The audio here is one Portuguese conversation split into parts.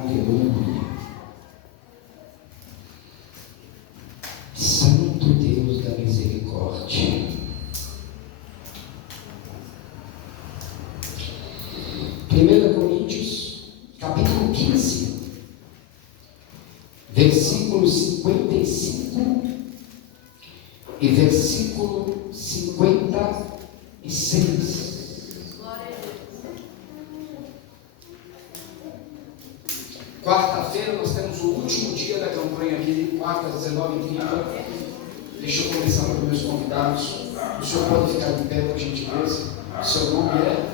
Aleluia. Santo Deus da misericórdia. Primeira Coríntios, capítulo 15, versículo 55 e versículo 56. Quarta-feira nós temos o último dia da campanha aqui, quarta, 19h30. Deixa eu começar com meus convidados. O senhor pode ficar de pé, por gentileza. O seu nome é?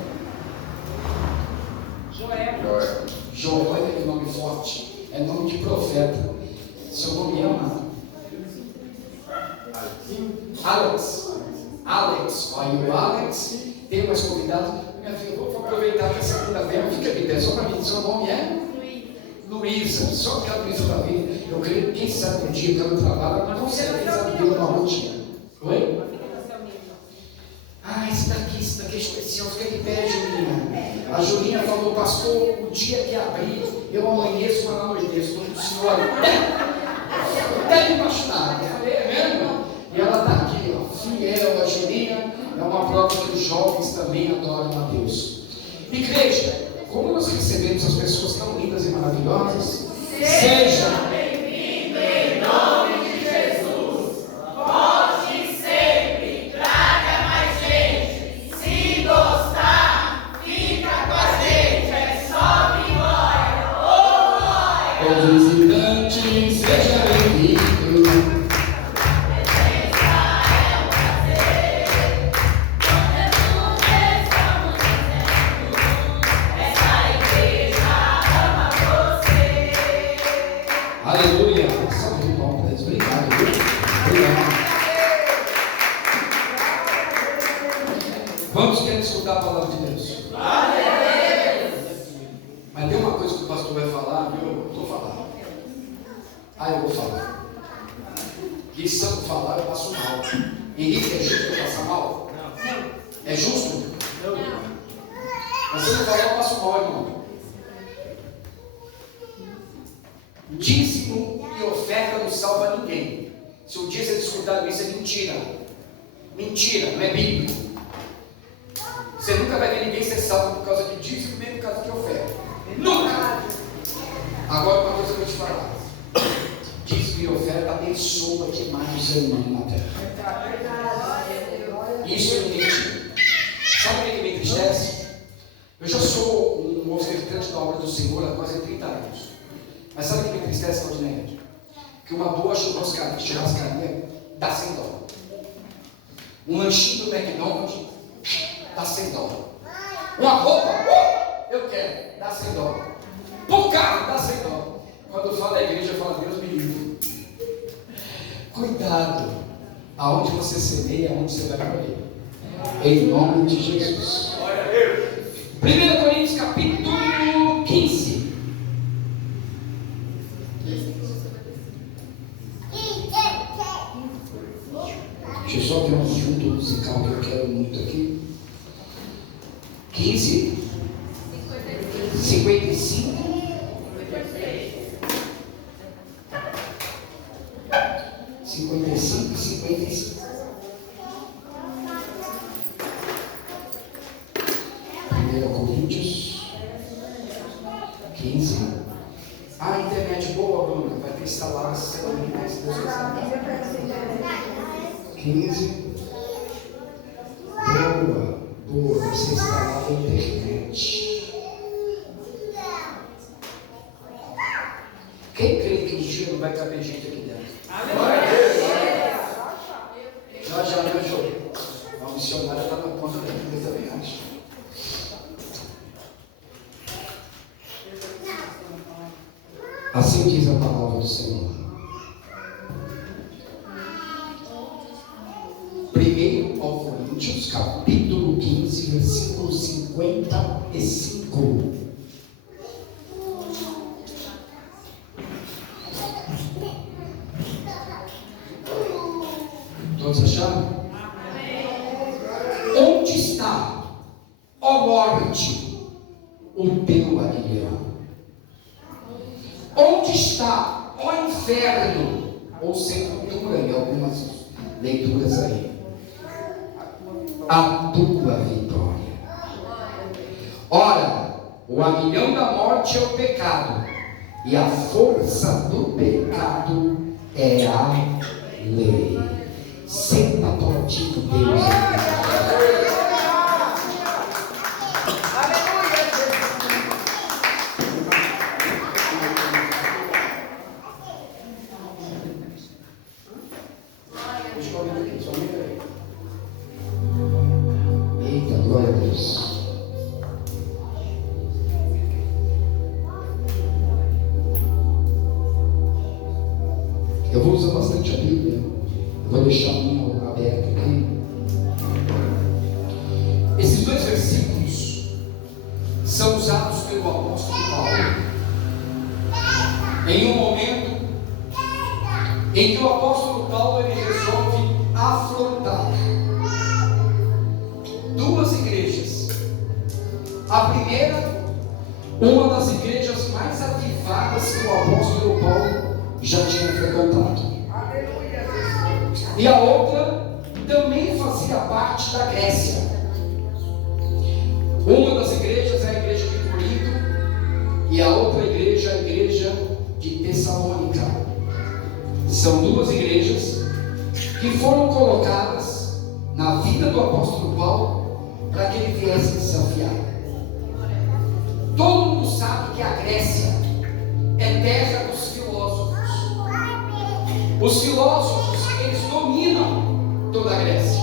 Joel, olha que nome forte. É nome de profeta. Seu nome é amado? Alex. Olha, o Alex tem mais convidados. Minha filha, eu vou aproveitar que a segunda-feira fica de pé. Só para mim, seu nome é? Luísa, só que a Luísa está vindo. Eu creio que quem sabe um dia que eu não trabalho, mas não sei, quem sabe que eu uma rotina. Oi? Esse daqui é especial, fica de pé, Julinha. A Julinha falou, pastor, o dia que abrir, eu amanheço, mas não amanheço. O senhor até me imaginar. Eu falei, é mesmo? E ela está aqui, ó, fiel, a Julinha. É uma prova que os jovens também adoram a Deus. Igreja, como nós recebemos as pessoas tão lindas e maravilhosas, seja bem-vindo em nome de Jesus. Volte sempre, traga mais gente. Se gostar, fica com a gente. É só vitória. Ô visitante, seja bem-vindo. Aleluia! Salve de palmas para eles. Obrigado. Vamos querer escutar a palavra de Deus. Mas tem uma coisa que o pastor vai falar, viu? Eu estou falando. Eu vou falar. E se eu falar, eu passo mal. Henrique, é justo eu passar mal? Não. É justo? Não. Mas se eu não falar, eu passo mal, irmão. Dízimo e oferta não salva ninguém. Se um dia você escutar isso, é mentira. Mentira, não é bíblico. Você nunca vai ver ninguém ser salvo por causa de dízimo, nem por causa de oferta. Nunca! Agora uma coisa que eu vou te falar. Dízimo e oferta abençoa demais o ser humano na terra. Isso é mentira. Sabe o que me entristece? Eu já sou um ofertante da obra do Senhor há quase 30 anos. Mas sabe o que me entristece, Claudinete? Que uma boa churrascaria dá $100. Um lanchinho do McDonald's dá $100. Uma roupa, eu quero, dá $100. Por carro, dá $100. Quando eu falo da igreja, eu falo, Deus me livre. Cuidado, aonde você semeia, aonde você vai colher. Em nome de Jesus. 1 Coríntios capítulo 15. Deixa eu só ter um junto musical que eu quero muito aqui. 15, 55, 55 e 55. 1 Coríntios 15. A internet boa, Bruna, vai ter que instalar essa semana que vem, se Deus quiser. 15. Boa, você instalar a internet. Quem crê que um dia não vai caber gente aqui dentro? Já, meu jogo. A missionária está na ponta da vida também, acho. Assim diz a palavra do Senhor. 1 Coríntios, capítulo 15, versículo 55. Todos acharam? Onde está, ó morte, o teu aguilhão? Onde está, ó inferno, ou sepultura, em algumas leituras aí, a tua vitória? Ora, o aguilhão da morte é o pecado, e a força do pecado é a lei. Senta aplaudindo Deus. Eita, glória a Deus. Eu vou usar bastante a Bíblia. Eu vou deixar a minha aberta aqui. Esses dois versículos são usados pelo apóstolo Paulo em um momento em que o apóstolo Paulo ele resolve afrontar duas igrejas. A primeira, uma das igrejas mais avivadas que o apóstolo Paulo já tinha frequentado. E a outra também fazia parte da Grécia. Uma das igrejas é a igreja de Corinto e a outra igreja é a igreja de Tessalônica. São duas igrejas que foram colocadas na vida do apóstolo Paulo para que ele viesse desafiar. Todo mundo sabe que a Grécia é terra dos filósofos. Os filósofos, eles dominam toda a Grécia.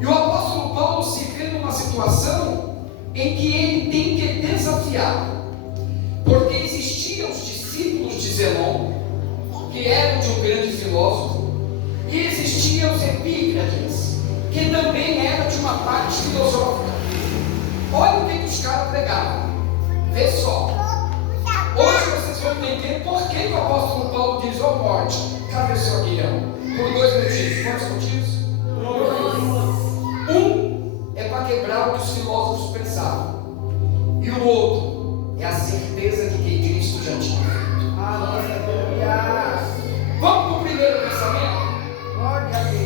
E o apóstolo Paulo se vê numa situação em que ele tem que desafiar, porque existiam os discípulos de Zenão, que eram de um grande filósofo, e existiam os Epícrates, que também era de uma parte filosófica. Olha o que os caras pregavam. Vê só. Hoje vocês vão entender por que o apóstolo Paulo diz: ó morte, cadê o seu aguilhão? Por dois motivos. Quantos motivos? Um é para quebrar o que os filósofos pensavam, e o outro é a certeza de que Cristo já tinha feito. Aleluia! Vamos para o primeiro pensamento.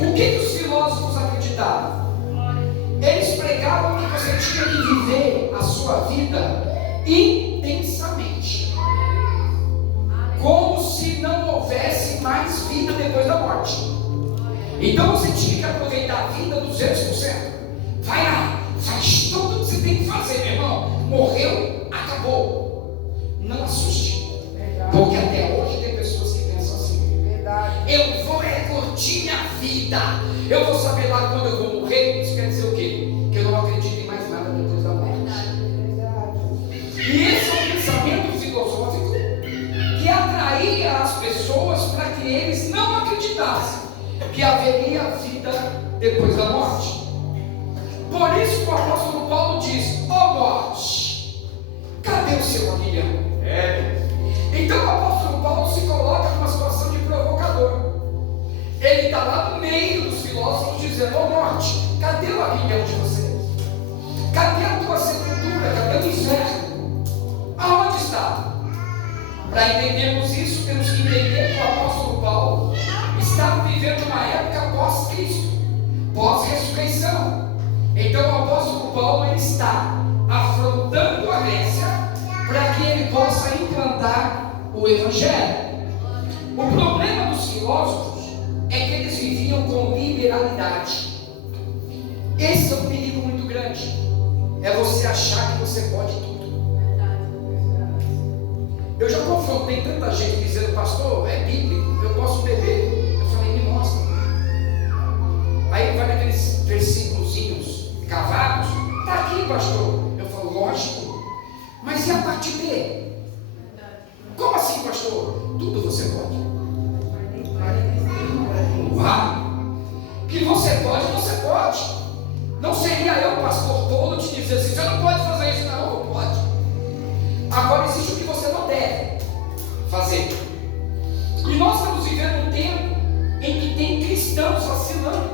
O que os filósofos acreditavam? Eles pregavam que você tinha que viver a sua vida intensamente, como se não houvesse mais vida depois da morte. Então você tinha que aproveitar a vida 200%. Vai lá, faz tudo o que você tem que fazer, meu irmão. Morreu, acabou. Não assuste, porque até hoje tem pessoas que pensam assim: eu vou curtir minha vida, eu vou saber lá quando eu vou morrer. Isso quer dizer o quê? Que eu não acredito em mais nada depois da morte. E esse é um pensamento filosófico que atraía as pessoas para que eles não acreditassem que haveria vida depois da morte. Por isso que o apóstolo Paulo diz: ó morte, cadê o seu aguilhão? Então o apóstolo Paulo se coloca numa situação de provocador. Ele está lá no meio dos filósofos dizendo: ó morte, cadê o aguilhão de vocês? Cadê a tua sepultura? Cadê o inferno? Aonde está? Para entendermos isso, temos que entender que o apóstolo Paulo estava vivendo uma época pós-Cristo, pós-ressurreição. Então o apóstolo Paulo ele está afrontando a Grécia para que ele possa implantar o Evangelho. O problema dos filósofos é que eles viviam com liberalidade. Esse é um perigo muito grande. É você achar que você pode tudo. Eu já confrontei tanta gente dizendo: pastor, é bíblico, eu posso beber. Eu falei: me mostra. Aí vai naqueles versículozinhos cavados: está aqui, pastor. Eu falo: lógico, mas e a parte B? Como assim, pastor? Tudo você pode. Que você pode, você pode. Não seria eu, pastor tolo, te dizer assim: você não pode fazer isso. Não, pode. Agora existe o que você não deve fazer. E nós estamos vivendo um tempo em que tem cristãos vacilando.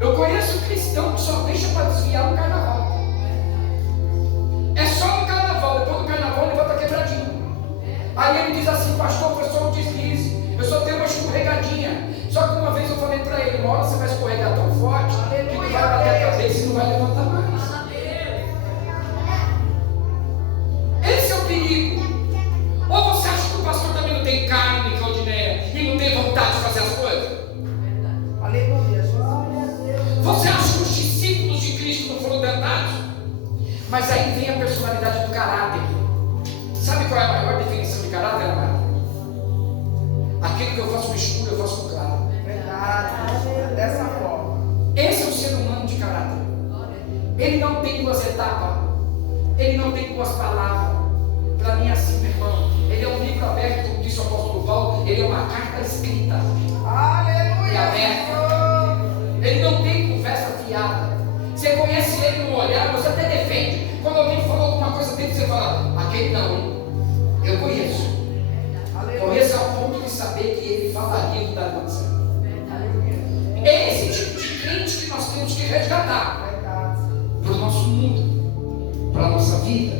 Eu conheço um cristão que só deixa para desviar no carnaval. É só no carnaval, depois do carnaval ele vai para quebradinho. Aí ele diz assim: pastor, foi só um deslize, eu só tenho uma escorregadinha. Só que uma vez eu falei para ele: uma hora você vai escorregar tão forte que tu vai bater a cabeça e não vai levantar mais. Esse é o perigo. Ou você acha que o pastor também não tem carne, Claudineia, e não tem vontade de fazer as coisas? Aleluia. Você acha que os discípulos de Cristo não foram tentados? Mas aí vem a personalidade do caráter. Sabe qual é a maior definição de caráter, amado? Aquilo que eu faço no escuro, eu faço no claro. Verdade. Dessa forma. Esse é o ser humano de caráter. Ele não tem duas etapas. Ele não tem duas palavras. Para mim é assim, meu irmão. Ele é um livro aberto, como disse o apóstolo Paulo. Ele é uma carta escrita. Aleluia. E aberta. Ele não tem conversa fiada. Você conhece ele no olhar, você até defende. Quando alguém falou alguma coisa dele, você fala: aquele não, hein? Eu conheço. Conheço ao ponto de saber que ele falaria o que está acontecendo. É esse tipo de crente que nós temos que resgatar para o nosso mundo, para a nossa vida.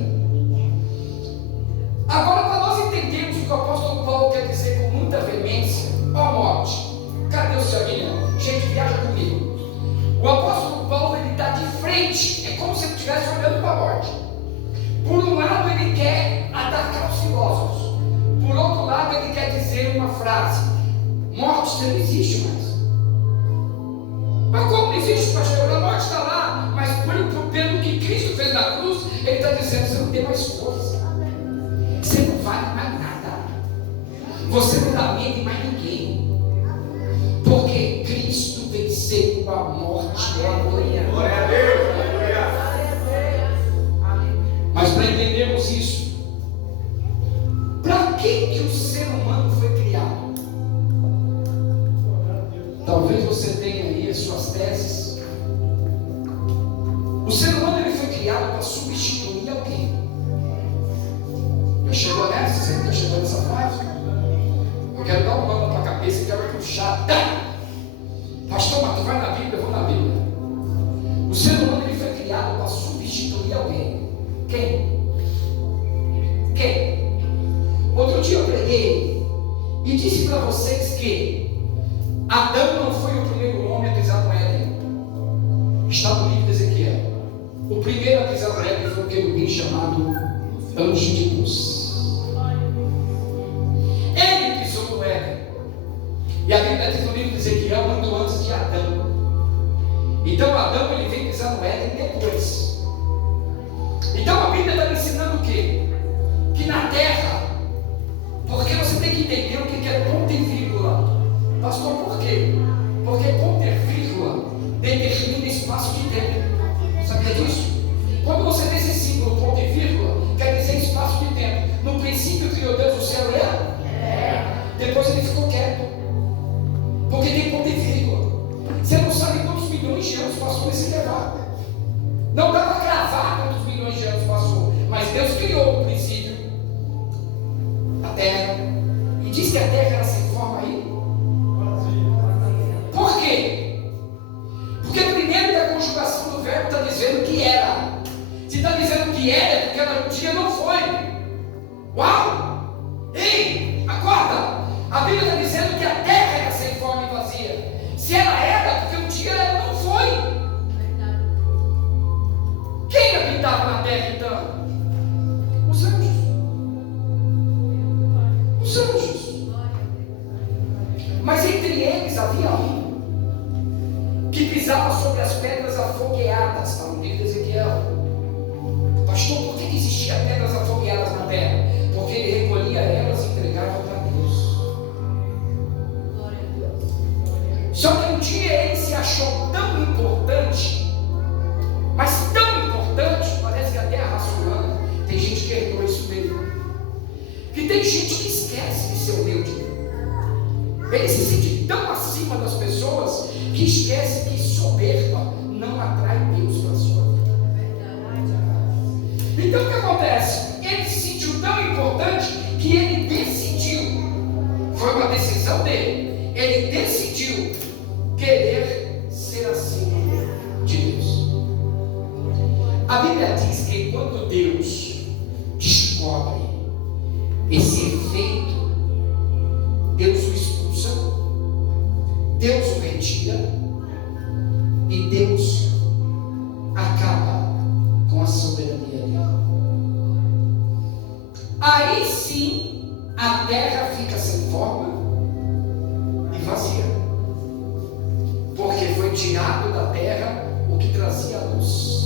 Agora, para nós entendermos o que o apóstolo Paulo quer dizer com muita veemência: ó morte, cadê o seu aguilhão? Gente, viaja comigo. O apóstolo Paulo, ele está de frente, é como se ele estivesse olhando para a morte. Por um lado, ele quer atacar os filósofos. Por outro lado, ele quer dizer uma frase: morte, você não existe mais. Mas como não existe, pastor? A morte está lá, mas pelo que Cristo fez na cruz, ele está dizendo: você não tem mais força, você não vale mais nada, você não dá medo de mais ninguém, porque Cristo venceu a morte. Glória a Deus. Mas para entendermos isso, para que o ser humano foi criado? Talvez você tenha aí as suas teses. O ser humano, ele foi criado para substituir alguém. Já chegou nessa? Você já chegou nessa frase? Eu quero dar um mano para a cabeça e quero puxar. Pastor, mas tu vai na Bíblia? Eu vou na Bíblia. O ser humano, ele foi criado para substituir alguém. Quem? Outro dia eu preguei e disse para vocês que Adão não foi o primeiro homem a pisar no Éden. Está no livro de Ezequiel. O primeiro a pisar no Éden foi um querubim chamado anjo de luz. Ele pisou no Éden. E a Bíblia diz no livro de Ezequiel, muito antes de Adão. Então Adão, ele vem pisar no Éden depois. Então a Bíblia está me ensinando o quê? Que na terra, porque você tem que entender o que é ponto e vírgula. Pastor, por quê? Porque ponto e vírgula determina espaço de tempo. Sabia disso? Quando você vê esse símbolo ponto e vírgula, quer dizer espaço de tempo. No princípio criou Deus o céu e a terra. Depois ele ficou quieto, porque tem ponto e vírgula. Você não sabe quantos milhões de anos passou nesse intervalo. Não dá para cravar quantos milhões de anos passou, mas Deus criou no princípio a terra, e diz que a terra era sem forma aí. Por quê? Porque primeiro da conjugação do verbo está dizendo que era. Se está dizendo que era, é porque ela um dia não foi. Uau! Ei, acorda! A Bíblia está dizendo que a terra era sem forma e vazia. Se ela era, porque um dia ela não foi. Quem habitava na terra então? Os anjos. Os anjos. Mas entre eles havia um que pisava sobre as pedras afogueadas. Está no livro de Ezequiel. Pastor, por que existia pedras afogueadas na terra? Porque ele recolhia elas e entregava para Deus. Só que um dia ele se achou tão importante, mas tão importante, parece que até a raça humana, tem gente que herdou isso dele, que tem gente que esquece de ser humilde. Ele se sente tão acima das pessoas que esquece que soberba não atrai Deus para a sua vida. Então o que acontece? Ele se sentiu tão importante que ele decidiu, foi uma decisão dele, ele decidiu querer ser acima de Deus. A Bíblia diz que quando Deus descobre esse efeito aí sim a terra fica sem forma e vazia, porque foi tirado da terra o que trazia a luz.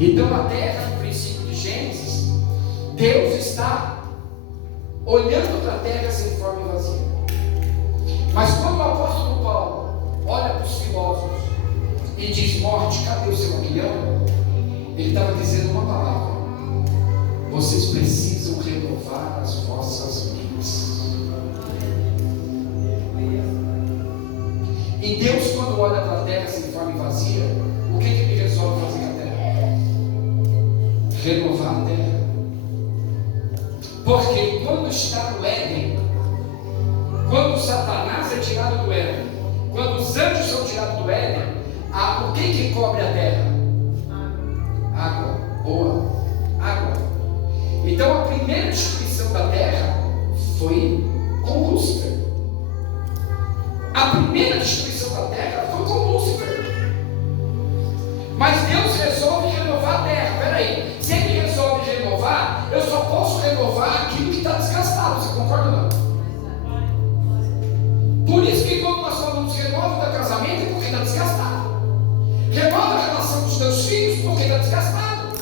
Então a terra, no princípio de Gênesis, Deus está olhando para a terra sem forma e vazia. Mas quando o apóstolo Paulo olha para os filósofos e diz: morte, cadê o seu aguilhão? Ele estava dizendo uma palavra: vocês precisam renovar as vossas mentes. E Deus, quando olha para a terra sem forma e vazia, o que ele resolve fazer com a terra? Renovar a terra. Porque quando está no Éden, quando Satanás é tirado do Éden, quando os anjos são tirados do Éden, o que cobre a terra? Água. Boa. Água. Então a primeira destruição da terra foi com Lúcifer. A primeira destruição da terra foi com Lúcifer. Mas Deus resolve renovar a terra. Peraí, se Ele resolve renovar, eu só posso renovar aquilo que está desgastado. Você concorda ou não? Por isso que quando nós falamos renova o teu casamento, é porque está desgastado. Renova a relação com os teus filhos, porque está desgastado.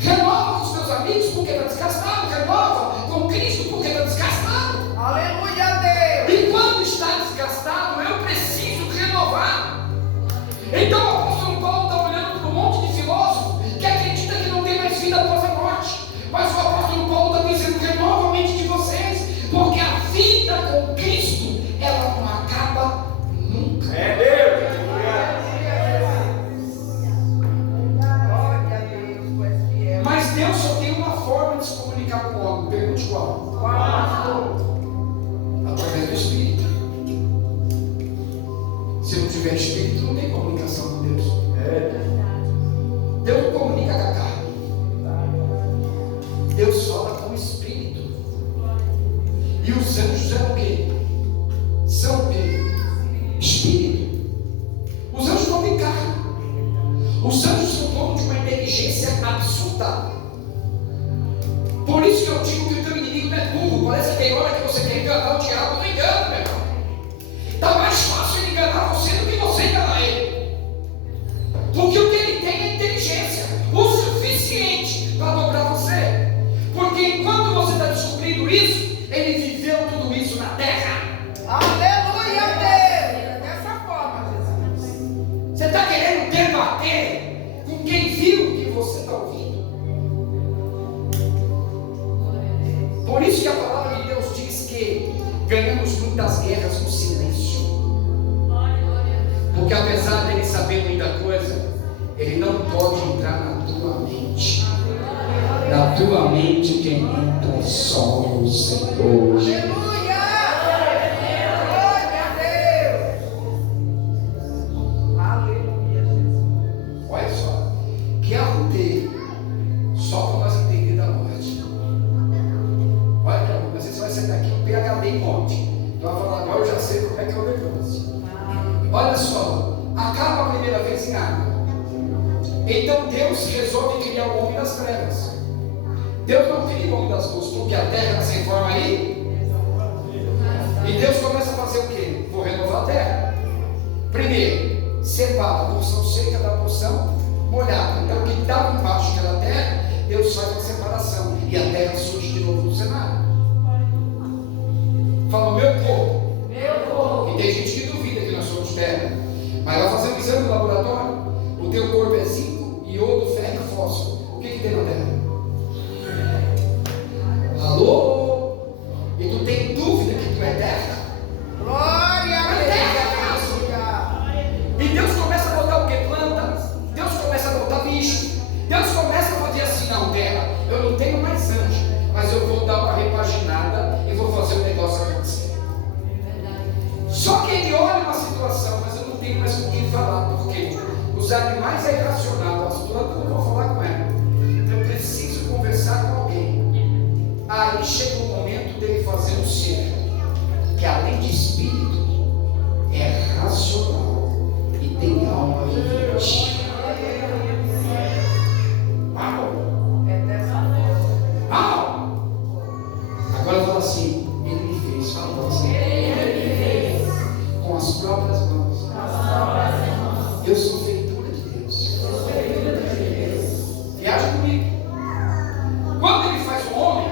Renova com os teus amigos, porque está desgastado. Renova com Cristo, porque está desgastado. Aleluia, Deus. E quando está desgastado, eu preciso renovar. Então o apóstolo Paulo está olhando para um monte de filósofos que acredita que não tem mais vida após a morte. Mas o apóstolo Paulo está dizendo: renova a mente de vocês, porque a vida com Cristo, ela não acaba nunca. É Deus. Glória a Deus, tu és fiel. Mas Deus só tem uma forma de se comunicar com o homem. Pergunte qual? Através do Espírito. Se não tiver Espírito, não tem comunicação com Deus. Deus não comunica com a carne. Deus fala com o Espírito. E os anjos eram o quê? São o quê? Espírito. Os anjos não têm carne. Os anjos são donos de uma inteligência absurda. Por isso que eu digo que o teu inimigo não é burro. Parece que tem hora que você quer enganar o diabo. Não engana, meu irmão. Está mais fácil ele enganar você do que você enganar ele. Porque o que ele tem é inteligência o suficiente para dobrar você. Porque enquanto você está descobrindo isso, ele viveu tudo isso na terra. Aleluia, Deus. Dessa forma, Jesus. Você está querendo debater com quem viu o que você está ouvindo. Por isso que a palavra de Deus diz que ganhamos muitas guerras no silêncio. Porque apesar dele saber muita coisa, ele não pode entrar na tua mente. Na tua mente quem entra é só o Senhor. Aleluia. Glória a Deus. Aleluia, Jesus. Olha só, que arrudeio só para nós entender da morte. Olha que arrudeio, você vai sentar aqui um PhD em morte. Então vai falar: agora eu já sei como é que é o negócio. Olha só, acaba a primeira vez em água. Então Deus resolve criar o homem das trevas. Deus não cria o homem das luzes, porque a terra está sem forma aí. E Deus começa a fazer o quê? Vou renovar a terra. Primeiro, separa a porção seca da porção molhada. Então o que estava embaixo daquela terra, Deus faz a separação. E a terra surge de novo no cenário. Fala: meu corpo. Meu povo. E tem gente que duvida que nós somos terra. Mas vai fazer um exame no laboratório. O teu corpo é zinco, iodo, ferro e fósforo. O que tem na terra? Alô? E tu tem dúvida que tu é terra? Glória a Deus. E Deus começa a botar o que? Planta. Deus começa a botar bicho. Deus começa a fazer assim: não, terra, eu não tenho mais anjo, mas eu vou dar uma repaginada e vou fazer o negócio acontecer. Só que ele olha uma situação, mas eu não tenho mais com quem falar, porque os animais é irracional, as plantas não vou falar com ela. Eu preciso conversar com alguém. Aí chega o momento dele fazer um ser que, além de espírito, é racional e tem alma vivente. Uau! É dessa forma. Viaja comigo. Quando ele faz o homem,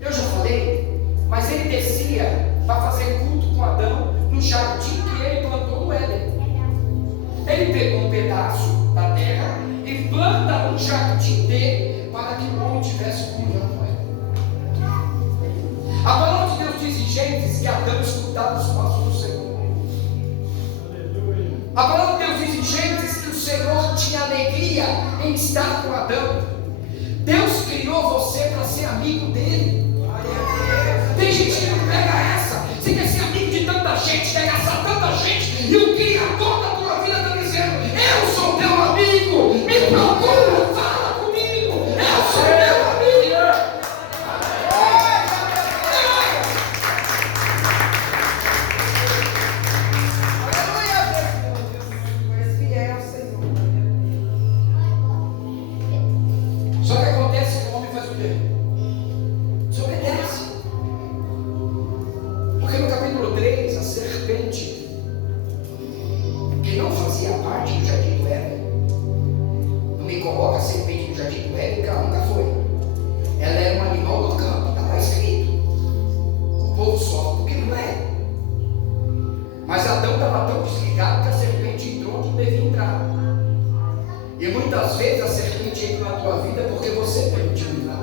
eu já falei, mas ele descia para fazer culto com Adão no jardim que ele plantou no Éden. Ele pegou um pedaço da terra e planta um jardim dele para que o homem tivesse comunhão com ele. A palavra de Deus diz em Gênesis que Adão escutava os passos do Senhor. A palavra de Deus diz em Gênesis que o Senhor tinha alegria em estar com Adão. Deus criou você para ser amigo dele. Tem gente que não pega essa. Você quer ser amigo de tanta gente, quer gastar tanta gente, e o Criador da tua vida está dizendo: eu sou teu amigo, me procura, fala comigo, eu sou teu amigo. Aleluia, Deus. És fiel, Senhor. Só que acontece que o homem faz o quê? Desobedece. Porque no capítulo 3, a serpente, que não fazia parte do jardim do Éden, não me coloca a serpente no jardim do Éden, porque ela nunca foi. Ela era um animal do campo, está lá escrito. O povo sofre porque não é. Mas Adão estava tão desligado que a serpente entrou onde devia entrar. E muitas vezes a serpente entra na tua vida porque você permitiu entrar.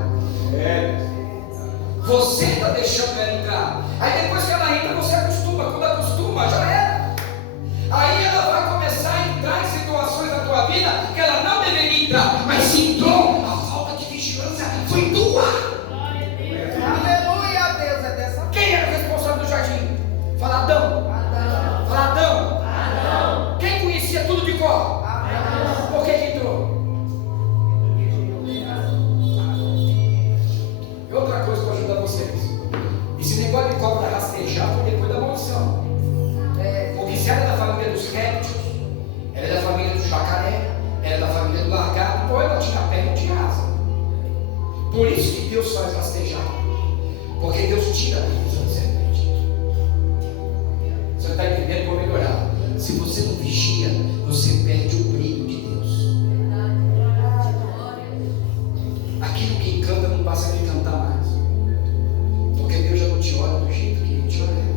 Você está deixando ela entrar. Aí depois que ela entra, você acostuma. Quando acostuma, já era. Aí ela vai começar a entrar em situações da tua vida que ela não deveria entrar. Mas se entrou, a falta de vigilância foi tua. Aleluia, Deus. É dessa forma. Quem era o responsável do jardim? Fala Adão. Fala Adão. Quem conhecia tudo de cor? Por que entrou? E outra coisa para ajudar vocês: esse negócio de cobra rastejar foi depois da maldição. Porque se ela é da família dos répteis, ela é da família do jacaré, ela é da família do lagarto, ou ela tinha pele ou tinha asa. Por isso que Deus faz rastejar. Porque Deus tira a visão da serpente. Você está entendendo? Vou melhorar. Se você não vigia, você perde o brilho de Deus. Aquilo que encanta não passa a encantar mais. Porque Deus já não te olha do jeito que Ele te olha.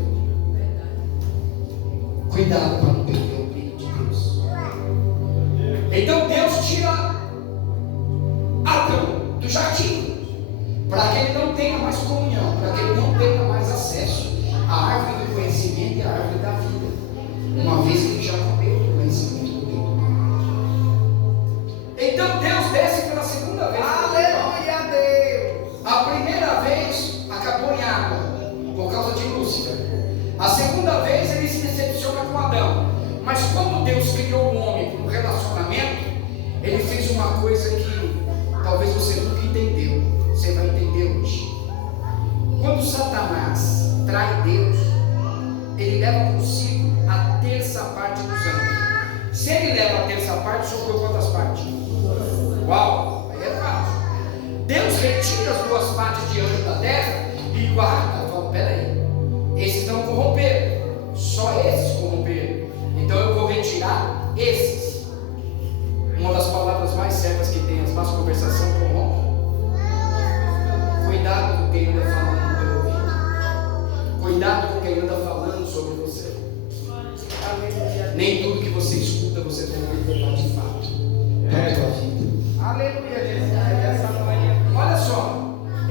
Cuidado para não perder o brilho de Deus. Então Deus tira Adão do jardim, para que ele não tenha mais comunhão, para que ele não tenha mais acesso à árvore do conhecimento e à árvore da vida, uma vez que ele já comeu o conhecimento do bem. Então Deus desce pela segunda vez. Aleluia, Deus. A primeira vez acabou em água, por causa de Lúcifer. A segunda vez ele se decepciona com Adão. Mas como Deus criou o homem para um relacionamento, ele fez uma coisa que talvez você nunca entendeu. Você vai entender hoje. Quando Satanás trai Deus, ele leva consigo a terça parte dos anjos. Se ele leva a terça parte, sobrou quantas partes? Uau, aí é fácil. Deus retira as duas partes de anjo da terra e guarda. Fala, peraí, esses não corromperam, só esses corromperam. Então eu vou retirar esses. Uma das palavras mais certas que tem, as más conversação corrompe. Cuidado com quem anda falando no teu ouvido. Cuidado com quem anda falando sobre você. Nem tudo que você escuta você tem que levar de fato para a tua vida. Aleluia, Jesus. É dessa forma. Olha só.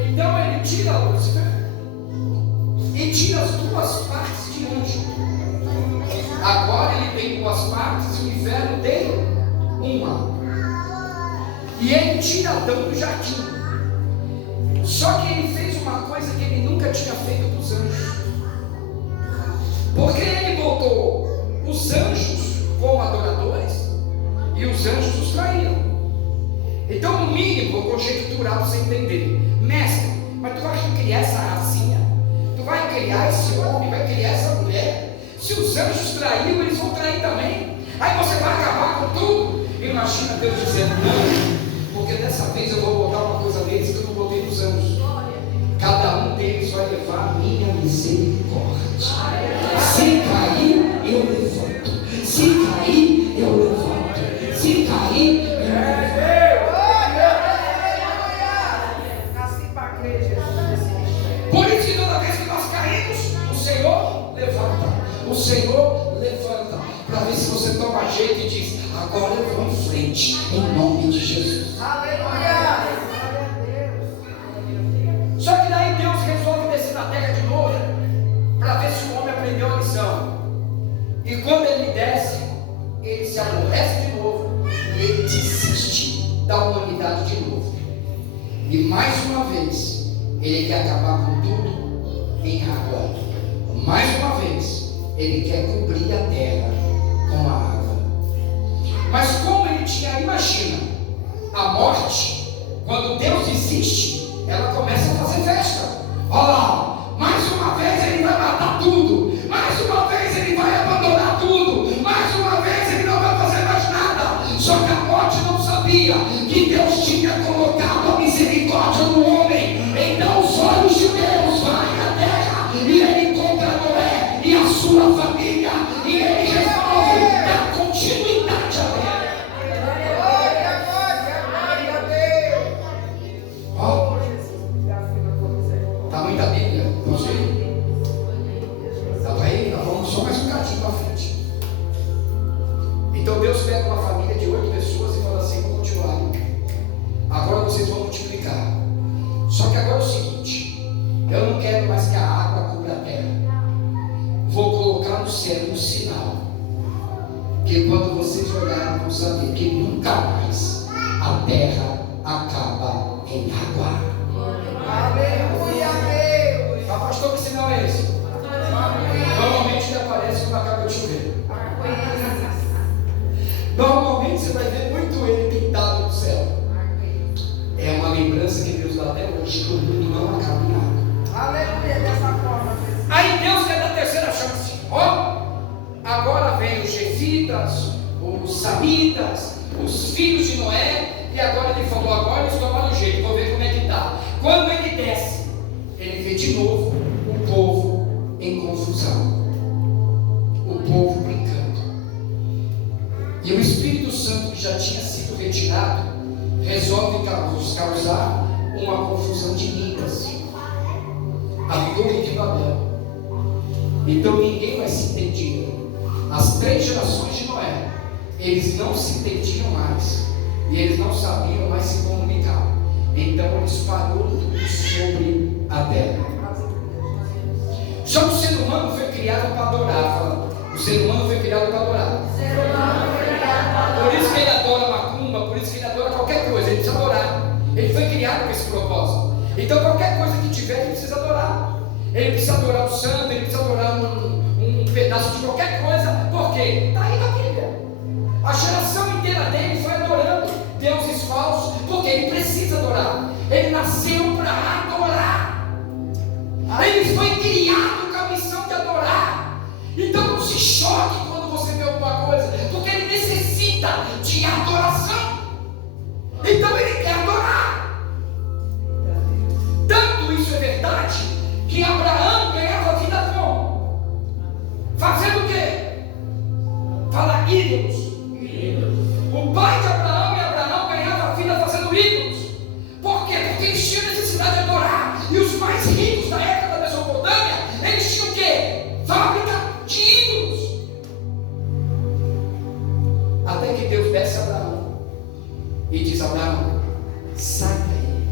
Então ele tira Lúcifer e tira as duas partes de anjo. Agora ele tem duas partes e o inferno tem uma. E ele tira Adão do jardim. Só que ele fez uma coisa que ele nunca tinha feito dos anjos. Porque ele botou os anjos como adoradores e os anjos os traíram. Então, no mínimo, vou conjecturar para você entender: mestre, mas tu vai criar essa racinha? Tu vai criar esse homem, vai criar essa mulher? Se os anjos traíram, eles vão trair também. Aí você vai acabar com tudo. Imagina Deus dizendo: não, porque dessa vez eu vou botar uma coisa neles que eu não botei nos anjos. Cada um deles vai levar a minha misericórdia. Se cair, eu levanto. Se cair, eu levanto. Se cair, eu levanto. em nome de Jesus. Aleluia. Só que daí Deus resolve descer na terra de novo para ver se o homem aprendeu a lição. E quando ele desce, ele se aborrece de novo e ele desiste da humanidade de novo. E mais uma vez, ele quer acabar com tudo em água. Mais uma vez, ele quer cobrir a terra com a água. Mas como ele tinha, imagina, a morte, quando Deus existe, ela começa a fazer festa. Olha lá, mais uma vez ele vai matar tudo, mais uma vez ele vai abandonar tudo, mais uma vez ele não vai fazer mais nada. Só que a morte não sabia que Deus tinha colocado a misericórdia no homem. Então os olhos de Deus vão à terra e ele encontra Noé e a sua família e ele resolve dar continuidade à terra. Glória a Deus. Ó, tá muita Bíblia, não sei. Dá para ir? Nós vamos só mais um bocadinho para frente. Então Deus pega uma família de 8 pessoas e fala assim: vamos continuar. Agora vocês vão multiplicar. Só que agora é o seguinte: eu não quero mais que a água cubra a terra. Vou colocar no céu um sinal, que quando vocês olharem vão saber que nunca mais a terra acaba em água. Aleluia, Deus. Mas pastor, que sinal é esse? Normalmente ele aparece quando acaba de chover. Normalmente você vai ver muito ele pintado no céu. É uma lembrança que Deus dá até hoje, que o mundo não acaba em água. Aleluia, dessa forma. Aí Deus quer dar a terceira chance. Ó, agora vem os Jefitas, os Samitas, os filhos de Noé, e agora ele falou: agora eles tomaram o jeito, vou ver como é que está. Quando ele desce, ele vê de novo o povo em confusão, o povo brincando. E o Espírito Santo, que já tinha sido retirado, resolve causar uma confusão de línguas, a Torre de Babel. Então ninguém vai se entender. As 3 gerações de Noé, eles não se entendiam mais, e eles não sabiam mais se comunicar. Então ele espalhou tudo sobre a terra. Só que o ser humano foi criado para adorar. Fala, o ser humano foi criado para adorar. Por isso que ele adora macumba, por isso que ele adora qualquer coisa, ele precisa adorar. Ele foi criado com esse propósito. Então qualquer coisa que tiver, ele precisa adorar. Ele precisa adorar o santo, ele precisa adorar um pedaço de qualquer coisa. Por quê? Está aí na Bíblia. A geração inteira dele foi adorando deuses falsos, porque ele precisa adorar. Ele nasceu para adorar. Ele foi criado com a missão de adorar. Então não se choque quando você vê alguma coisa, porque ele necessita de adoração. Então ele quer adorar. Tanto isso é verdade que Abraão ganhava vida como? Fazendo o quê? Fala ídolos. O pai de Abraão e Abraão ganhava vida fazendo ídolos. Por quê? Porque eles tinham necessidade de adorar. E os mais ricos da época da Mesopotâmia, eles tinham o quê? Fábrica de ídolos. Até que Deus desce a Abraão e diz: Abraão, sai daí,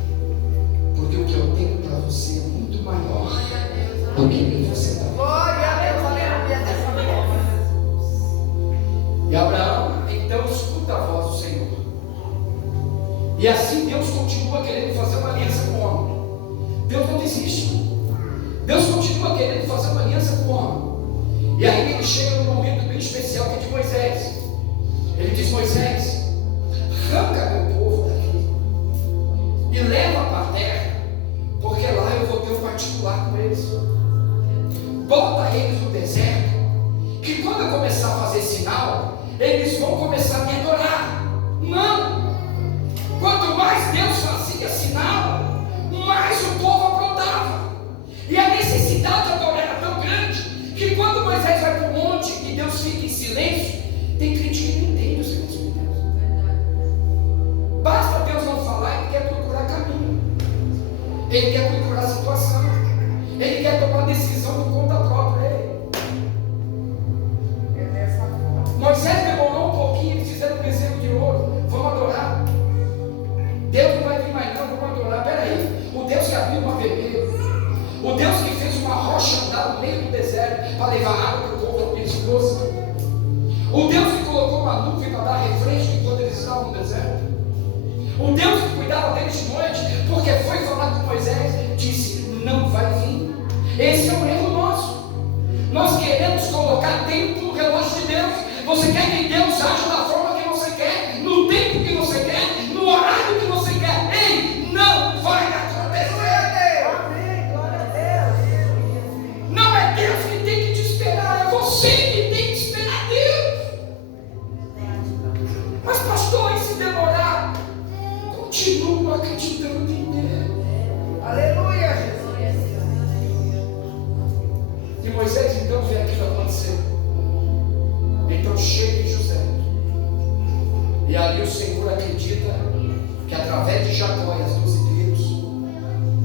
porque o que eu tenho para você é muito maior do que o que você dá. Glória a Deus, aleluia, dessa forma. E Abraão então escuta a voz do Senhor. E assim Deus continua querendo fazer uma aliança com o homem. Deus não desiste. Deus continua querendo fazer uma aliança com o homem. E aí ele chega num momento bem especial, que é de Moisés. Ele diz: Moisés, arranca meu povo daqui e leva para a terra, porque lá eu vou ter um particular com eles. Bota eles no deserto, que quando eu começar a fazer sinal, eles vão começar a me adorar. Não! Quanto mais Deus fazia sinal, mais o povo aprontava. E a necessidade de adorar era tão grande, que quando Moisés vai para o monte e Deus fica em silêncio, tem crente que não entende o silêncio de Deus. Basta Deus não falar, ele quer procurar caminho. Ele quer procurar situação. Ele quer tomar decisão por conta própria. Moisés demorou um pouquinho, eles fizeram um bezerro de ouro. Vamos adorar. não vai vir mais não, vamos adorar. Peraí, o Deus que abriu o mar vermelho, o Deus que fez uma rocha andar no meio do deserto para levar água para o povo ao pescoço, o Deus que colocou uma nuvem para dar refresco enquanto eles estavam no deserto, o Deus que cuidava deles de noite, porque foi falar com Moisés, disse: não vai vir. Esse é um erro nosso. Nós queremos colocar tempo no relógio de Deus. Você quer que Deus haja da forma que você quer, no tempo que você quer, no horário que você quer. Ei, não vai acontecer. Amém. Glória a Deus. Não é Deus que tem que te esperar, é você que tem que esperar Deus. Mas pastor, e se demorar? Continua acreditando em Deus. Aleluia, Jesus. E Moisés então vê aquilo acontecer. Então chega em José. E ali o Senhor acredita que através de Jacó e as 12 tribos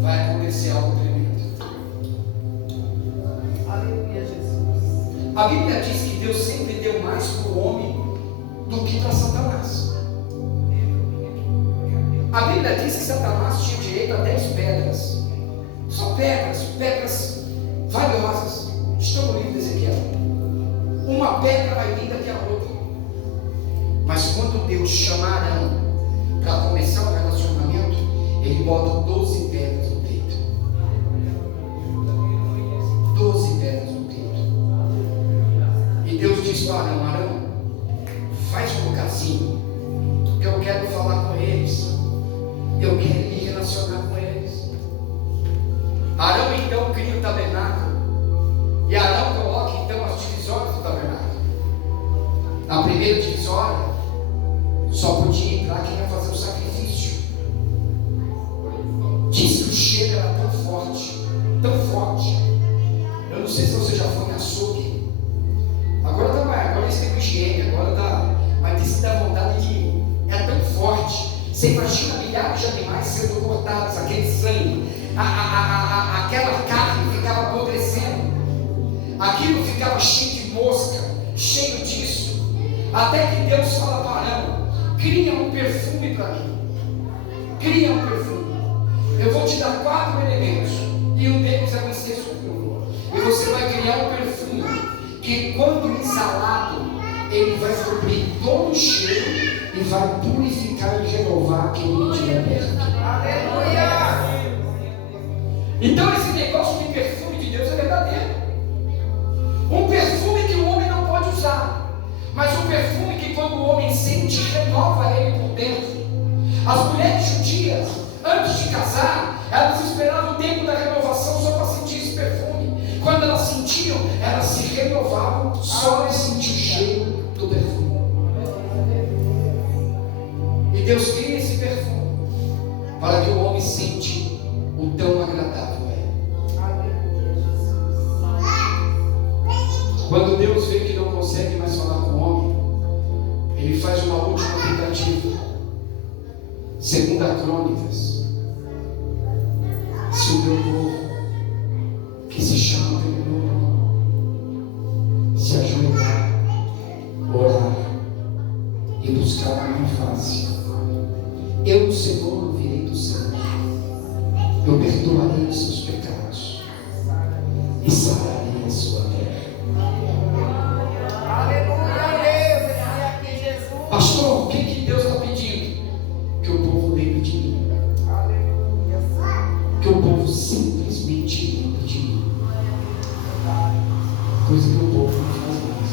vai acontecer algo tremendo. Aleluia, Jesus. A Bíblia diz que Deus sempre deu mais para o homem do que para Satanás. A Bíblia diz que Satanás tinha direito a 10 pedras. Só pedras valiosas. Estão no livro de Ezequiel. Uma pedra mais linda que a outra. Mas quando Deus chama Arão para começar o relacionamento, ele bota 12 pedras no peito. 12 pedras no peito. E Deus diz para Arão: Arão, faz um lugarzinho. Eu quero falar com eles. Eu quero me relacionar com eles. Arão então cria o tabernáculo. E Arão coloca então as divisórias do tabernáculo. Na primeira divisória, só podia entrar quem ia fazer o sacrifício. Diz que o cheiro era tão forte, tão forte. Eu não sei se você já foi em açougue. Agora eles têm higiene, agora tá. Mas diz que dá vontade de. É tão forte. Você imagina milhares de animais sendo cortados, aquele sangue, aquela carne ficava apodrecendo, aquilo ficava cheio de mosca, cheio disso, até que Deus fala para Arão: cria um perfume para mim, cria um perfume, eu vou te dar 4 elementos, e um deles é o incenso puro, e você vai criar um perfume, que quando exalado, ele vai cobrir todo o cheiro, e vai purificar e renovar quem não estiver perto. Aleluia. Então esse negócio de perfume de Deus é verdadeiro. Um perfume que o homem não pode usar, mas um perfume que quando o homem sente, renova ele por dentro. As mulheres judias, antes de casar, elas esperavam o tempo da renovação só para sentir esse perfume. Quando elas sentiam, elas se renovavam só de sentir o cheiro do perfume. E Deus cria esse perfume para que o homem sente o tão agradável é. Aleluia, Jesus. Quando Deus vê que não consegue mais falar com o homem, ele faz uma última tentativa. Segundo a Crônicas, se o meu povo, que se chama pelo meu nome, se ajoelhar, orar e buscar a minha face, eu, Senhor, ouvirei do céu, eu perdoarei os seus pecados e sararei a sua terra. Aleluia, Deus. Esse aqui, Jesus. Pastor, o que Deus está pedindo? Que o povo lembre de mim. Aleluia. Que o povo simplesmente lembre de mim. Coisa que o povo não faz mais.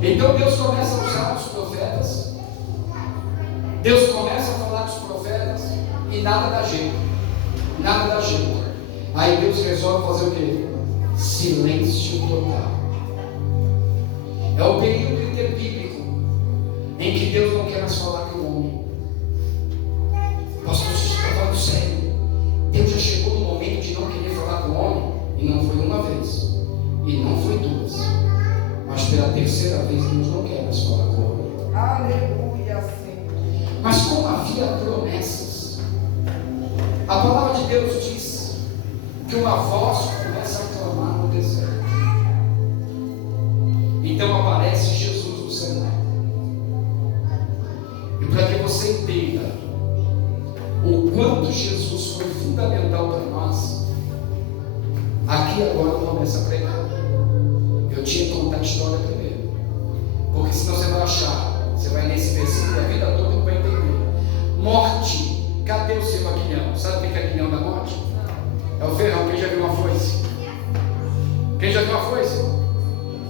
Então Deus começa a usar os profetas. Deus começa a falar com os profetas e nada dá jeito. Nada dá jeito. Aí Deus resolve fazer o quê? Silêncio total. É o período interbíblico em que Deus não quer mais falar com o homem. Pastor, você está falando sério? Deus já chegou no momento de não querer falar com o homem, e não foi uma vez, e não foi duas, mas pela terceira vez Deus não quer mais falar com o homem. Aleluia, Senhor. Mas como havia promessas, a palavra de Deus diz que uma voz começa a clamar no deserto. Então aparece Jesus no cenário. E para que você você entenda o quanto Jesus foi fundamental para nós, aqui agora eu começo a pregar. Eu tinha que contar a história primeiro, porque senão você vai achar, você vai nesse versículo a vida toda e não vai entender. Morte, cadê o seu aguilhão? Sabe o que é aguilhão da morte? É o ferrão. Quem já viu uma foice? Quem já viu uma foice?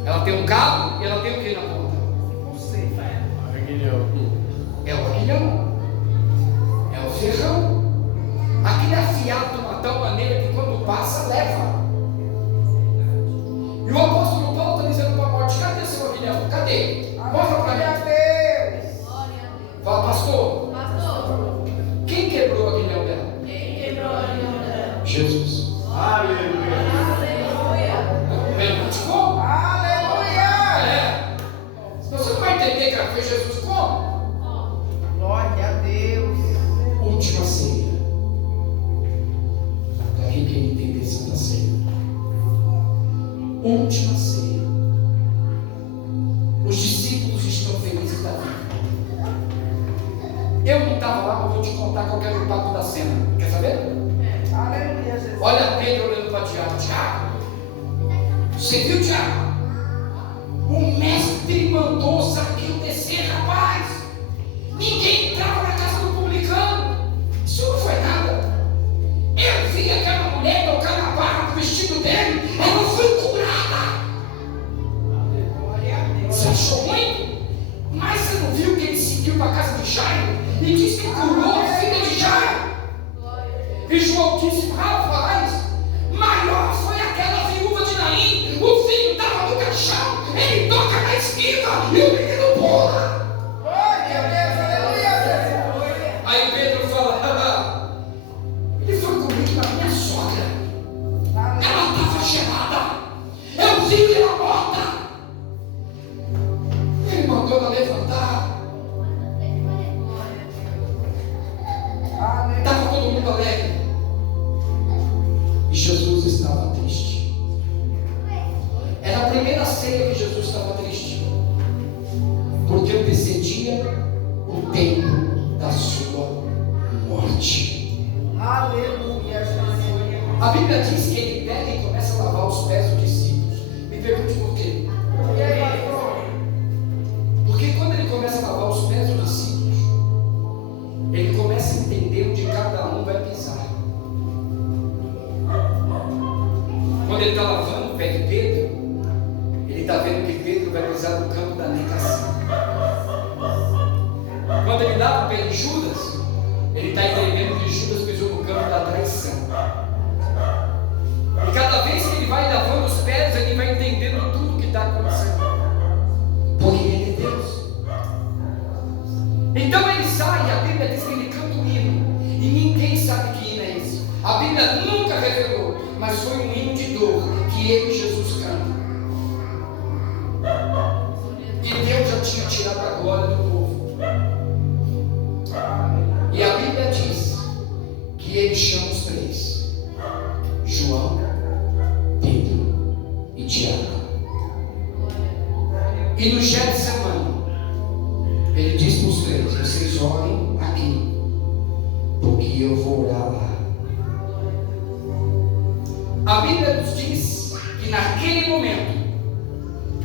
Ela tem um cabo e ela tem o que na ponta? Não sei. É o aguilhão, é o ferrão. Aquele afiado de uma tal maneira que quando passa, leva. E o apóstolo Paulo está dizendo para a morte: cadê seu aguilhão? Cadê? Mostra para mim. Fala, pastor. Quem quebrou o aguilhão dela? Jesus. Aleluia. Pergunte como? Aleluia. Você não vai entender que foi Jesus como? Glória a Deus. Última ceia. Está aqui quem entende Santa Ceia. Última ceia. Os discípulos estão felizes da vida. Eu não estava lá, mas vou te contar qual era o papo da cena. Quer saber? Aleluia, Jesus. Olha Pedro olhando para Tiago. Tiago, você viu, Tiago? O mestre mandou o Zaqueu descer, rapaz. Ninguém entrava na casa do publicano. Isso não foi nada. Eu vi aquela mulher tocar na barra do vestido dele. Ela foi curada. Glória a Deus. Você achou ruim? Mas você não viu que ele seguiu para a casa de Jairo e disse que curou a filha de Jairo? E João disse: rapaz, maior foi aquela viúva de Naim. O filho estava no caixão, ele toca na esquina e o menino pula. Glória a Deus. Aleluia, Jesus. Aí Pedro fala: ele foi comigo na minha sogra, ela estava gelada, eu vi ela morta. Ele mandou ela levantar. Estava todo mundo alegre e Jesus estava triste. Era a primeira ceia que Jesus estava triste, porque antecedia o tempo da sua morte. Aleluia, Jesus. A Bíblia diz que ele pega e começa a lavar os pés dos discípulos. Me pergunte por quê? E aí, pastor? Porque quando ele começa a lavar os pés dos discípulos, ele começa a entender onde cada um vai pisar. Quando ele está lavando o pé de Pedro, ele está vendo que Pedro vai pisar no campo da negação. Quando ele lava o pé de Judas, ele está entendendo que Judas pisou no campo da traição. E cada vez que ele vai lavando os pés, ele vai entendendo tudo que está acontecendo. Porque ele é Deus. Então ele sai, a Bíblia diz que ele canta um hino. E ninguém sabe que hino é esse. A Bíblia nunca revelou, mas foi um hino de dor que ele e Jesus cantam. E Deus já tinha tirado a glória do povo. E a Bíblia diz que ele chama os três: João, Pedro e Tiago. E no Getsemane, ele diz para os três: vocês orem aqui, porque eu vou orar lá. A Bíblia nos diz que naquele momento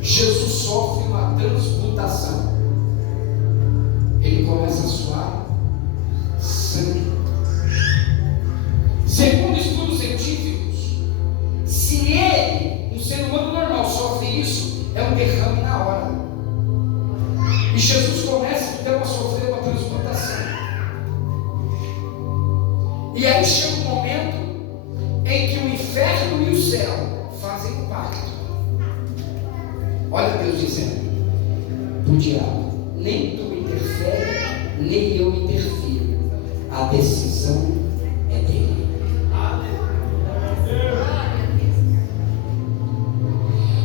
Jesus sofre uma transmutação. Ele começa a suar sangue. Segundo estudos científicos, se ele, um ser humano normal, sofre isso, é um derrame na hora. E Jesus começa então a sofrer uma transmutação. E aí chega um momento em que o inferno e o céu fazem um pacto. Olha Deus dizendo para o diabo: nem tu interfere, nem eu interfiro. A decisão é dele.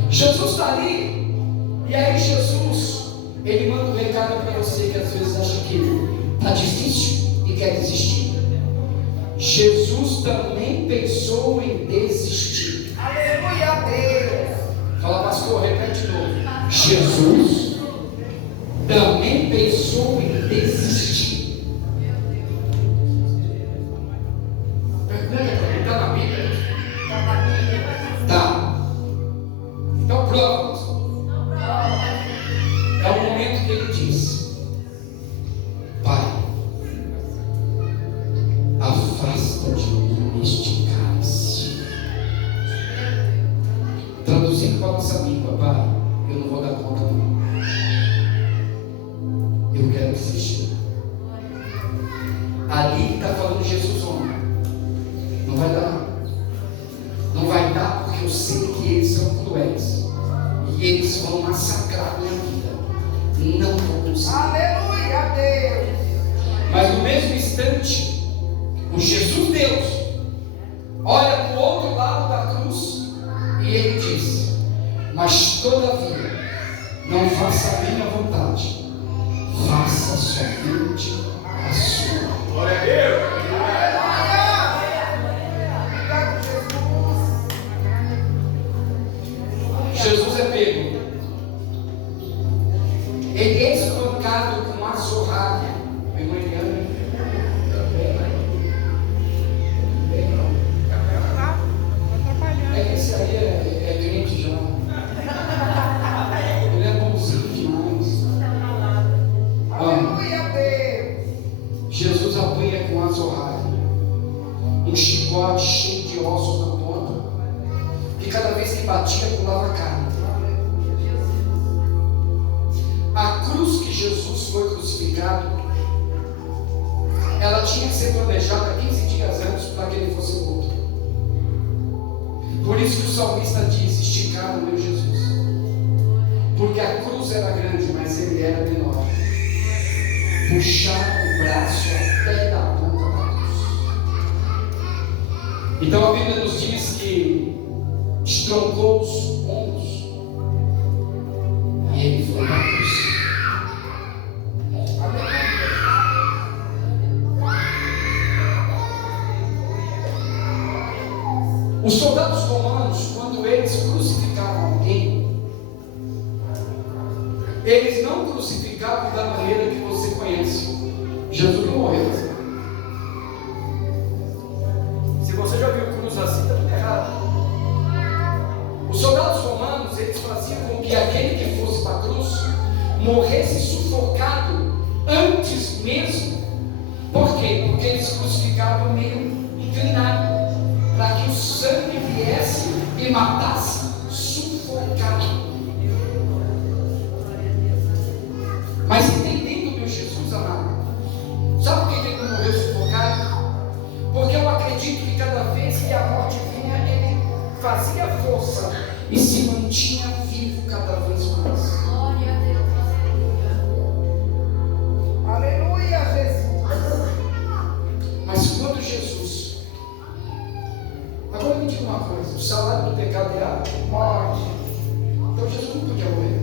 Jesus está ali, e aí Jesus, ele manda um recado para você que às vezes acha que está difícil e quer desistir. Jesus também pensou em desistir. Aleluia a Deus. Fala, pastor, repete de novo. Jesus também pensou em desistir. sempre com a nossa língua: Pai, eu não vou dar conta não. Eu quero desistir. Ali está falando Jesus homem. Não vai dar. Não vai dar porque eu sei que eles são cruéis. E eles vão massacrar minha vida. Não vou conseguir. Aleluia, Deus. Mas no mesmo instante, o Jesus Deus olha para o outro lado da cruz e ele diz: mas todavia, não faça a minha vontade, faça somente a sua. Glória a Deus. Jesus é pego. Ele é espancado com uma azorrague. Irmã Eliana. É que esse aí é crente já. Ele é bonzinho demais. Aleluia, Deus. Jesus apanha com azorrague. Um chicote cheio de ossos na ponta. E cada vez que batia, pulava a carne. A cruz que Jesus foi crucificado, ela tinha que ser planejada 15 dias antes para que ele fosse morto. Por isso que o salmista diz: esticaram meu Jesus. Porque a cruz era grande, mas ele era menor. Puxaram o braço até da ponta da cruz. Então a Bíblia nos diz que estroncou os ombros e ele foi na cruz. Os soldados romanos, quando eles crucificavam alguém, eles não crucificavam da maneira que você conhece. Jesus não morreu. Se você já viu cruz assim, está tudo errado. Os soldados romanos, eles faziam com que aquele que fosse para a cruz morresse sufocado antes mesmo. Por quê? Porque eles crucificavam meio inclinado, para que o sangue viesse e matasse sufocado. Mas entendendo meu Jesus amado, sabe por que ele não morreu sufocado? Porque eu acredito que cada vez que a morte vinha, ele fazia força e se mantinha vivo cada vez mais. Glória a Deus. Aleluia, Jesus. Mas quando Jesus... Agora me diga uma coisa: o salário do pecado é a morte. Então Jesus não podia morrer.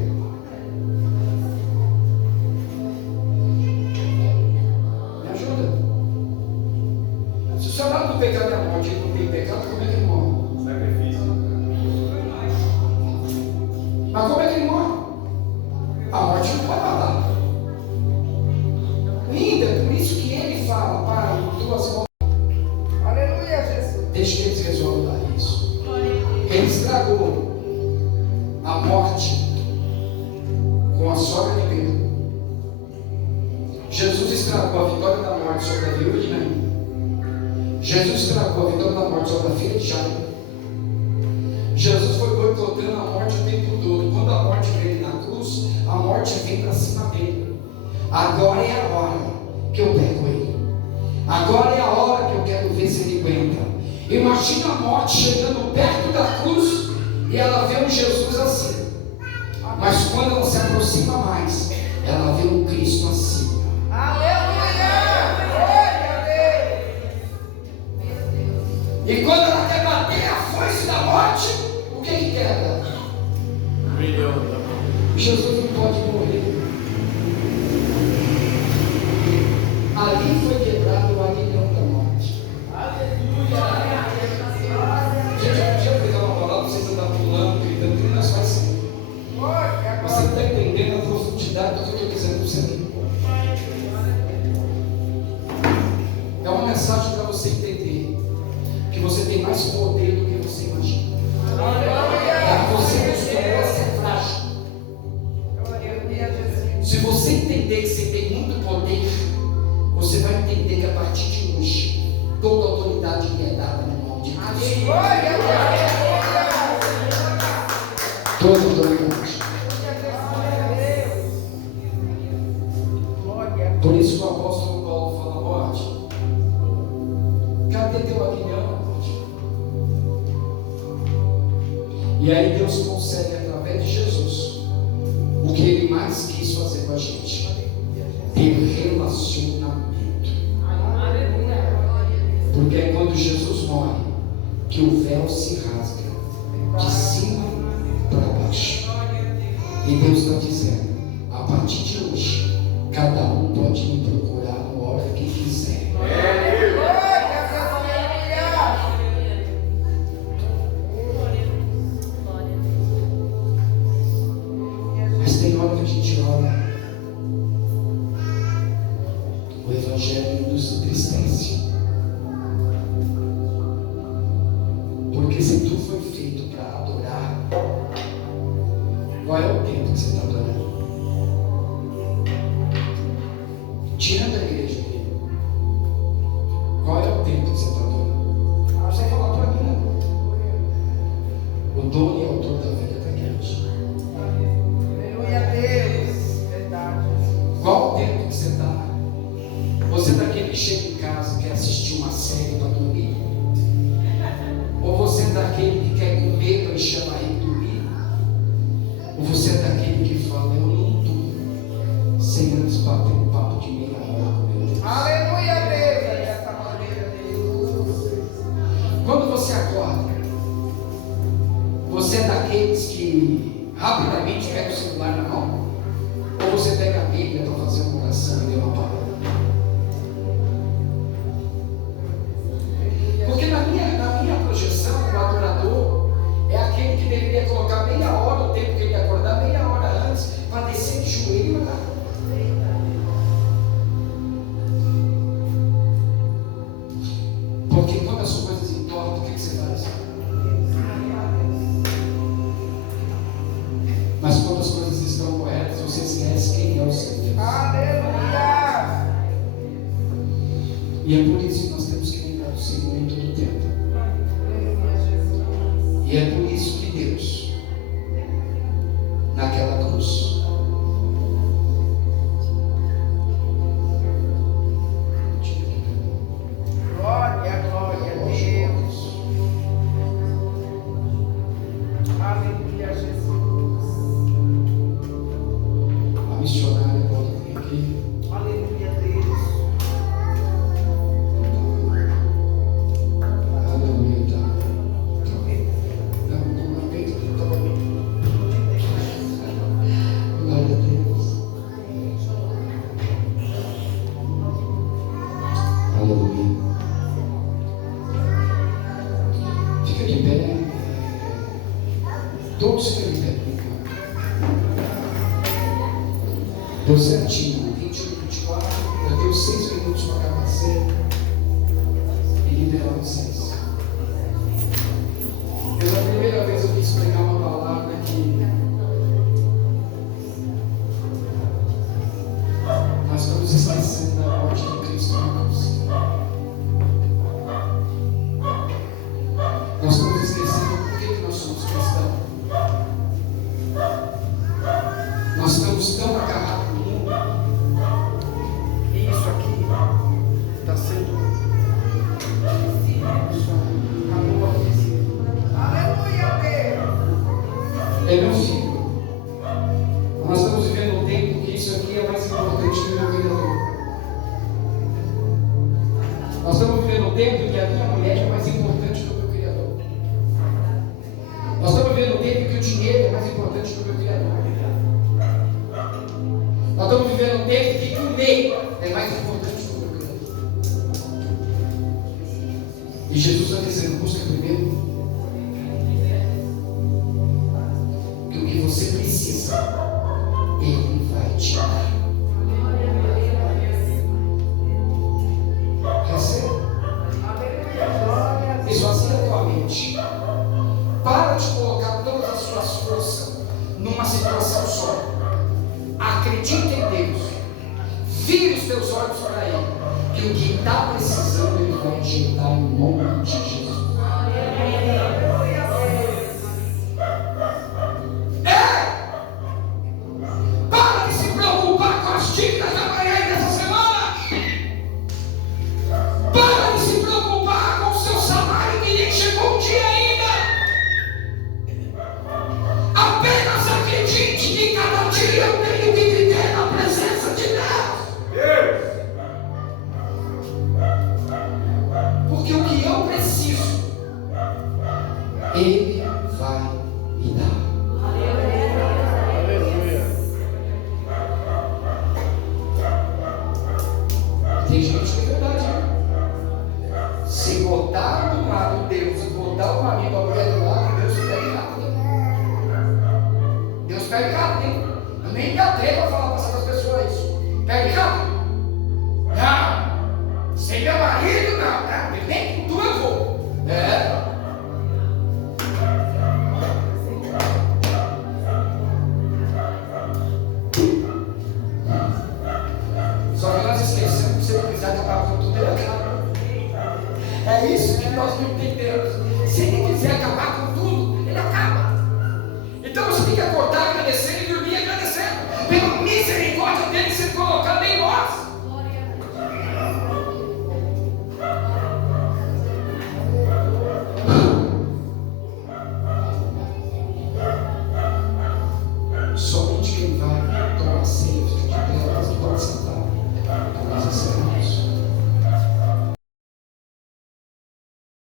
Me ajuda. Se o salário do pecado é a morte, ele não tem pecado, como é que ele morre? Sacrifício. Mas como é que ele morre? A morte não pode matar. Linda, por isso que ele fala: Pai, tuas mãos. Aleluia, Jesus. Deixa que eles resolvam isso. Ele estragou a morte com a sogra de Pedro. Jesus estragou a vitória da morte sobre a viúva de Naim. Jesus estragou a vitória da morte sobre a filha de Jairo. Jesus foi boicotando a morte o tempo todo. Quando a morte veio na cruz, a morte vem para cima dele. Agora é a hora que eu pego ele. Agora é a hora que eu quero ver se ele aguenta. Imagina a morte chegando perto da cruz e ela vê um Jesus assim. Mas quando ela se aproxima mais, ela vê um Cristo assim. Aleluia. Glória a Deus. E quando ela quer bater a foice da morte, o que que quebra? Jesus não pode morrer. Ali foi quebrado o aguilhão da morte. Gente, eu podia pegar uma palavra, vocês andar pulando, gritando, tudo nós faz assim. Glória, Você está entendendo a profundidade do que eu estou dizendo para você? É uma mensagem para você entender que você tem mais poder do que você imagina. É que você acostumou a ser frágil. Aleluia, Jesus. Se você entender que você tem muito poder, você vai entender que a partir de hoje, toda autoridade lhe é dada no nome de Deus. Glória a Deus. Toda autoridade. Por isso que o apóstolo Paulo fala: morte, cadê teu aguilhão, morte? E aí Deus consegue, através de Jesus, o que Ele mais quis fazer com a gente: ter relacionamento. Porque é quando Jesus morre que o véu se rasga de cima para baixo. E Deus está dizendo: a partir de hoje, cada um pode me procurar na hora que quiser. Mas tem hora que a gente olha, o Evangelho nos entristece. Porque se tu foi feito para adorar, qual é o tempo que você está adorando? Tirando a igreja, querido, qual é o tempo que você está adorando? Você fala para mim, o dono e autor da vida está aqui. Aleluia a Deus. Verdade. Qual o tempo que você está? Você é daquele que chega em casa e quer assistir uma série para dormir? Ou você é daquele que quer comer para encher a barriga e dormir? Ou você é daquele que fala: eu não durmo sem antes bater um papo de meia hora com meu Deus? Aleluia a Deus. Dessa maneira, Deus. Quando você acorda, você é daqueles que rapidamente pega o celular na mão? Ou você pega a Bíblia para fazer uma oração e ler uma palavra? Porque na minha projeção, o adorador é aquele que deveria colocar meia hora, o tempo que ele acordar, meia hora antes, para descer de joelho e orar. Porque quando as coisas entortam, o que você faz? Mas quando as coisas estão corretas, você esquece quem é o seu Deus. Aleluia. E é por isso que nós temos que lembrar do Senhor em todo o tempo. E é por isso que Deus, naquela cruz, Glória, glória a Deus. Aleluia, Jesus. a missionária pode vir aqui. Aleluia a Deus. Aleluia, tá. Não, não aguento, não estava bem. Glória a Deus. Aleluia. Fica de pé. Todos ficam de pé. Deu certinho, 21, 24. Eu tenho 6 minutos para acabar a ceia e liberar vocês. Pela primeira vez eu quis pregar uma palavra que nós estamos esquecendo da morte de Cristo na cruz. Nós estamos esquecendo por que nós somos cristãos. Nós estamos tão agarrados no mundo. E isso aqui está sendo acabou acontecendo. Aleluia a Deus. É meu filho. Nós estamos vivendo um tempo que isso aqui é mais importante que o meu Criador. Nós estamos vivendo um tempo que a minha mulher é mais importante que o meu Criador. Nós estamos vivendo um tempo que o dinheiro é mais importante que o meu Criador. Nós estamos vivendo um tempo que comer é mais importante que o meu Criador. E Jesus está dizendo: busca primeiro que o que você precisa, Ele vai te dar. Recebe. Esvazia a tua mente. Para de colocar todas as suas forças numa situação só. Acredita em Deus. Vira os teus olhos para Ele. Que o que está precisando, Ele vai injetar em nome de Jesus. Ele vai me dar. Tem gente que é verdade. Se botar do lado Deus e botar o marido, a mulher do lado, Deus pega rápido. Deus pega rápido, hein? Eu nem engatei para falar para essas pessoas isso. Pega rápido. Não. Sem meu marido, não. Nem com tu eu vou. É. Só que nós esquecemos que se ele quiser acabar com tudo, ele acaba. É isso que nós não entendemos. Se ele quiser acabar com tudo, ele acaba. Então você tem que acordar